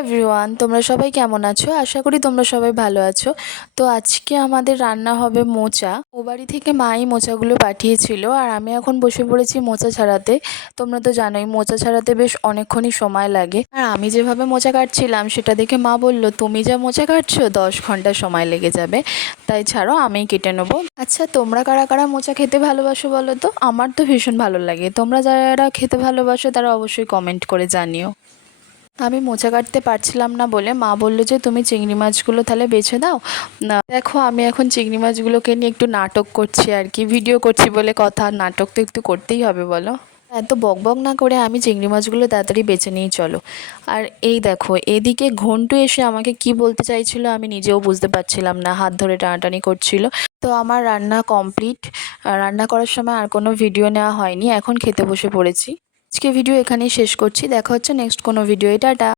Everyone, তোমরা সবাই কেমন আছো? আশা করি তোমরা সবাই ভালো আছো। তো আজকে আমাদের রান্না হবে মোচা। ও বাড়ি থেকে মাই মোচাগুলো পাঠিয়েছিল আর আমি এখন বসে পড়েছি মোচা ছাড়াতে। তোমরা তো জানোই মোচা ছাড়াতে বেশ অনেকক্ষণই সময় লাগে। আর আমি যেভাবে মোচা কাটছিলাম সেটা দেখে মা বলল, তুমি যা মোচা কাটছো 10 ঘন্টা সময় লেগে যাবে, তাই ছাড়ো আমিই কেটে নেবো। আচ্ছা, তোমরা কারা কারা মোচা খেতে ভালোবাসো বলো তো? আমার তো ভীষণ ভালো লাগে। তোমরা যারা খেতে ভালোবাসো তারা অবশ্যই কমেন্ট করে জানিও। আমি মোচা কাটতে পারছিলাম না বলে মা বললো যে তুমি চিংড়ি মাছগুলো তাহলে বেছে দাও না। দেখো, আমি এখন চিংড়ি মাছগুলোকে নিয়ে একটু নাটক করছি আর কি। ভিডিও করছি বলে কথা, নাটক তো একটু করতেই হবে বলো। এত বকবক না করে আমি চিংড়ি মাছগুলো তাড়াতাড়ি বেছে নিয়ে চলো। আর এই দেখো, এদিকে ঘন্টু এসে আমাকে কি বলতে চাইছিল আমি নিজেও বুঝতে পারছিলাম না, হাত ধরে টানাটানি করছিল। তো আমার রান্না কমপ্লিট। রান্না করার সময় আর কোনো ভিডিও নেওয়া হয়নি, এখন খেতে বসে পড়েছি। আজকে ভিডিও এখানেই শেষ করছি। দেখা হচ্ছে নেক্সট কোনো ভিডিও। টাটা।